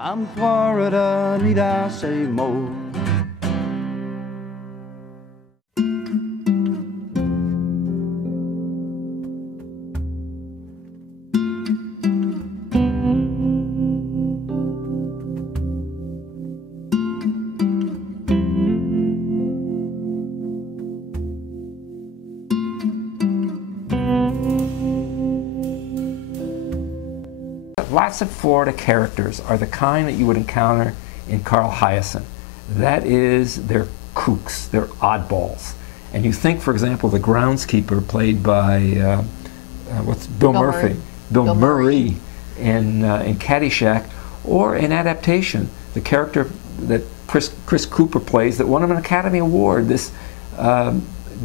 I'm Florida, need I say more? Lots of Florida characters are the kind that you would encounter in Carl Hiaasen. That is, they're kooks, they're oddballs. And you think, for example, the groundskeeper played by Bill Murphy, Bill Murray in Caddyshack, or in adaptation, the character that Chris Cooper plays that won him an Academy Award, this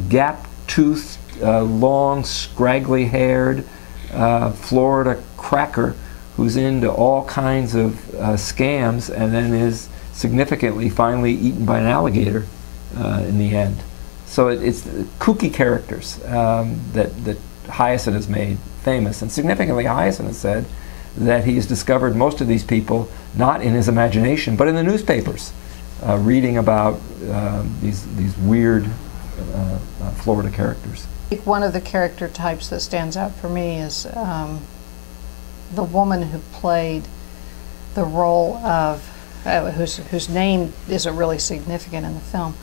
gap-toothed, long, scraggly-haired Florida cracker who's into all kinds of scams and then is significantly finally eaten by an alligator in the end. So it's kooky characters that Hiaasen has made famous. And significantly, Hiaasen has said that he's discovered most of these people not in his imagination, but in the newspapers, reading about these weird Florida characters. One of the character types that stands out for me is the woman who played the role of, whose name isn't really significant in the film,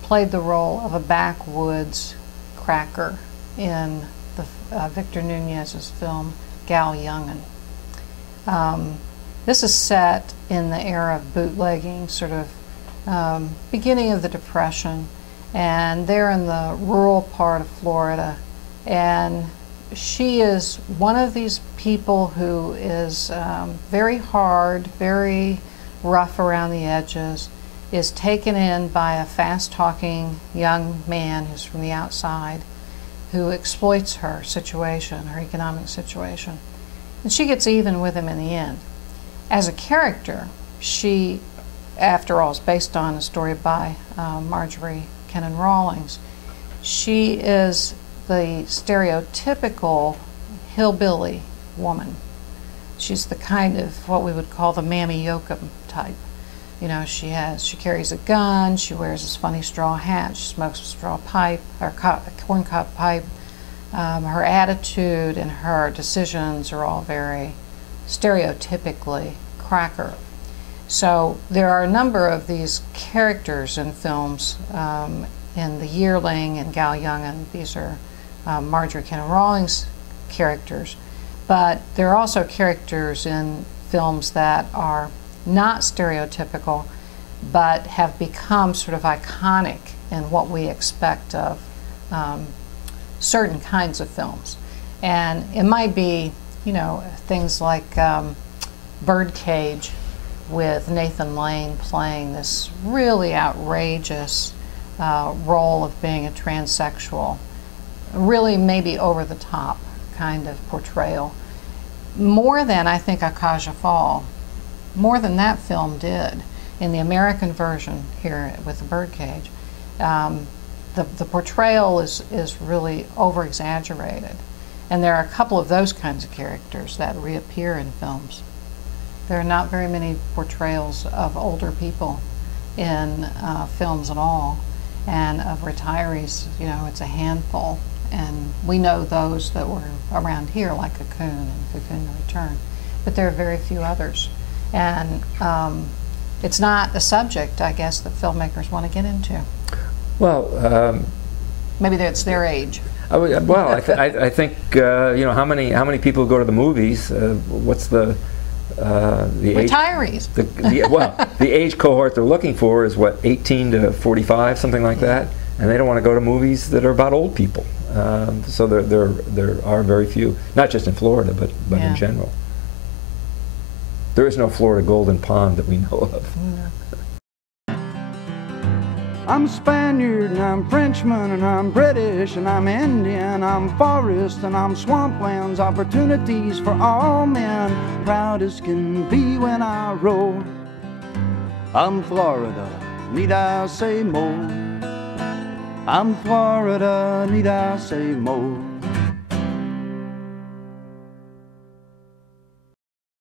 played the role of a backwoods cracker in the Victor Nunez's film Gal Youngin. This is set in the era of bootlegging, sort of beginning of the Depression, and they're in the rural part of Florida, and she is one of these people who is very hard, very rough around the edges, is taken in by a fast-talking young man who's from the outside, who exploits her situation, her economic situation. And she gets even with him in the end. As a character, she, after all, is based on a story by Marjorie Kennan Rawlings. She is the stereotypical hillbilly woman. She's the kind of what we would call the Mammy Yoakum type. You know, she carries a gun, she wears this funny straw hat, she smokes a straw pipe, or corncob pipe. Her attitude and her decisions are all very stereotypically cracker. So there are a number of these characters in films, in The Yearling and Gal Youngin. These are Marjorie Kennan Rawlings characters, but there are also characters in films that are not stereotypical but have become sort of iconic in what we expect of certain kinds of films. And it might be, you know, things like Birdcage with Nathan Lane playing this really outrageous role of being a transsexual. Really maybe over the top kind of portrayal. More than, I think, Acacia Fall. More than that film did. In the American version here with the Birdcage, the portrayal is really over-exaggerated. And there are a couple of those kinds of characters that reappear in films. There are not very many portrayals of older people in films at all. And of retirees, you know, it's a handful. And we know those that were around here, like Cocoon and Cocoon to Return. But there are very few others. And it's not a subject, I guess, that filmmakers want to get into. Well, maybe it's their age. Well, I think you know, how many people go to the movies? What's the retirees? Age, the age cohort they're looking for is what, 18 to 45, something like that, and they don't want to go to movies that are about old people. So there are very few, not just in Florida, but in general. There is no Florida Golden Pond that we know of. No. I'm Spaniard and I'm Frenchman and I'm British and I'm Indian, I'm forest and I'm swamplands, opportunities for all men, proud as can be when I roll. I'm Florida, need I say more? I'm Florida, need I say more?